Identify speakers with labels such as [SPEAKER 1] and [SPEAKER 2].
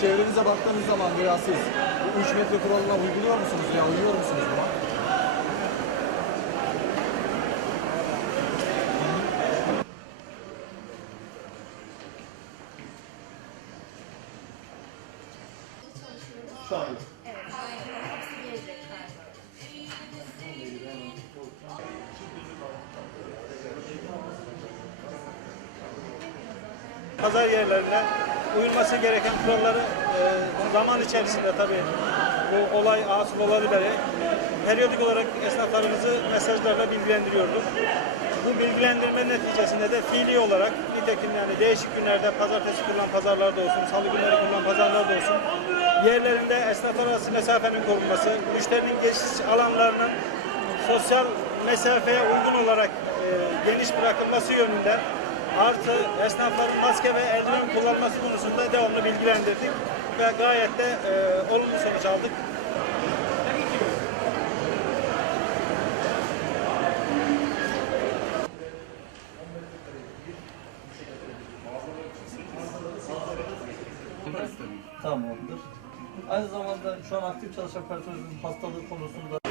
[SPEAKER 1] çevrenize baktığınız zaman veya siz bu 3 metre kuralına uyguluyor musunuz veya uyuyor musunuz buna? Şu
[SPEAKER 2] gelecek galiba.
[SPEAKER 3] pazar yerlerine uyulması gereken kuralları e, zaman içerisinde tabii bu olay asıl olalı beri periyodik olarak esnaflarımızı mesajlarla bilgilendiriyorduk. Bu bilgilendirme neticesinde de fiili olarak nitekim yani değişik günlerde pazartesi kurulan pazarlarda olsun, salı günleri kurulan pazarlarda olsun yerlerinde esnaflar arası mesafenin korunması, müşterinin geçiş alanlarının sosyal mesafeye uygun olarak e, geniş bırakılması yönünde artı esnafların maske ve eldiven kullanması konusunda devamlı bilgilendirdik ve gayet de e, olumlu sonuç aldık.
[SPEAKER 4] Tamamdır. Aynı zamanda şu an aktif çalışan personelin hastalığı konusunda